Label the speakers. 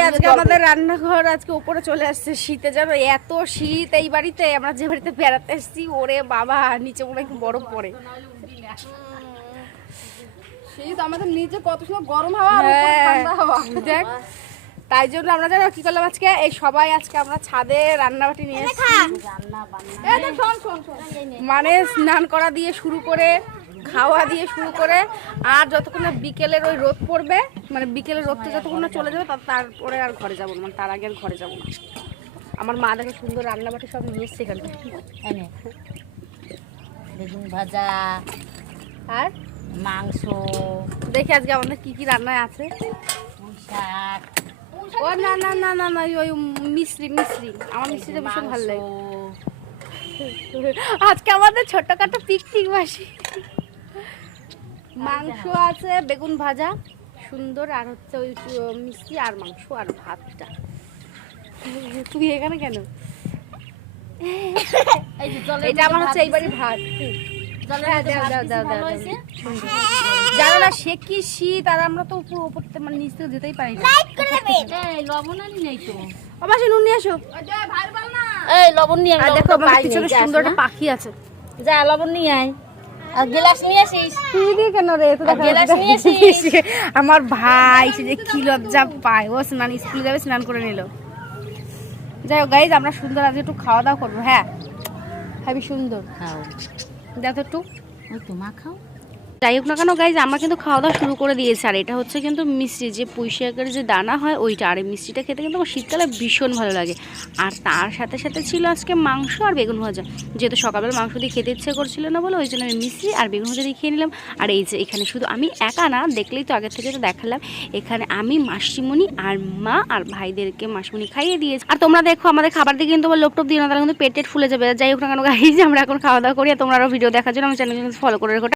Speaker 1: আজকে আমাদের রান্নাঘর আজকে উপরে চলে আসছে শীতে জানো? এত শীত এই বাড়িতে আমরা যে বাড়িতে বেড়াতে এসেছি ওরে বাবা নিচে মনে হয় একটু বরফ পড়ে।
Speaker 2: শীত আমাদের নিচে কত সময় গরম হাওয়া হ্যাঁ, হাওয়া। দেখ।
Speaker 1: তাই জন্য আমরা জানো কি করলাম আজকে? এই সবাই আজকে আমরা ছাদে রান্নাবাটি নিয়ে এসেছি। এই দেখ, শোন শোন শোন। মানে স্নান করা দিয়ে শুরু করে খাওয়া দিয়ে শুরু করে আর যতক্ষণ না বিকেলের ওই রোদ পড়বে মানে বিকেলের রোদটা যতক্ষণ না চলে যাবে তার- তারপরে আর ঘরে যাব না মানে তার আগে আর ঘরে যাব না। আমার মা দেখে সুন্দর রান্নাবাটি সব নিয়ে এসছে এখানে
Speaker 3: বেগুন ভাজা আর? মাংস।
Speaker 1: দেখি আজকে আমাদের কি কি রান্নায় আছে। শাক। ও না না না না না ওই মিশ্রি মিশ্রি। আমার মিশ্রিটা ভীষণ ভালো লাগে। আজকে আমাদের ছোটখাটো পিকনিক বাসি মাংস আছে বেগুন ভাজা সুন্দর আর হচ্ছে ওই মিষ্টি আর মাংস আর ভাতটা। তুই এখানে কেন? এই যে এটা আমার হচ্ছে এই ভাত। হ্যাঁ, মধ্যে দাও, ভাত দাও, দিছি, দাও, ভালো দাও, হয়েছে? জানো না সে কি শীত? আর আমরা তো উপর উপর মানে নিচ থেকে যেতেই পারি না। এই লবণ আনি নাই তো। আবার নুন নিয়ে আসো। এই লবণ নিয়ে দেখো পিছনে সুন্দর একটা পাখি আছে। যা লবণ নিয়ে আয়। আমার ভাই সে যে কি লজ্জা পায়। ও স্নান স্কুলে যাবে স্নান করে নিল। যাই হোক গাইজ আমরা সুন্দর আজকে একটু খাওয়া দাওয়া করব। হ্যাঁ? হ্যাঁ সুন্দর। খাও। দেখো একটু। তোমা মা খাও। যাই হোক না কেন গাইজ আমার কিন্তু খাওয়া দাওয়া শুরু করে দিয়েছে। আর এটা হচ্ছে কিন্তু মিষ্টি, যে পুঁই শাকের যে দানা হয় ওইটা। আর এই মিষ্টিটা খেতে কিন্তু আমার শীতকালে ভীষণ ভালো লাগে। আর তার সাথে সাথে ছিল আজকে মাংস আর বেগুন ভাজা। যেহেতু সকালবেলা মাংস দিয়ে খেতে ইচ্ছে করছিল না বলে ওই জন্য আমি মিষ্টি আর বেগুন ভাজা দিয়ে খেয়ে নিলাম। আর এই যে এখানে শুধু আমি একা না, দেখলেই তো আগের থেকে তো দেখালাম, এখানে আমি, মাসিমণি আর মা আর ভাইদেরকে মাসিমণি খাইয়ে দিয়েছি। আর তোমরা দেখো, আমাদের খাবার দিয়ে কিন্তু লোক টোপ দিও না, তাহলে কিন্তু পেট ফুলে যাবে। যাই হোক না কেন গাইজ আমরা এখন খাওয়া দাওয়া করি, আর তোমরা আরও ভিডিও দেখার জন্য আমার চ্যানেল ফলো করে রেখো।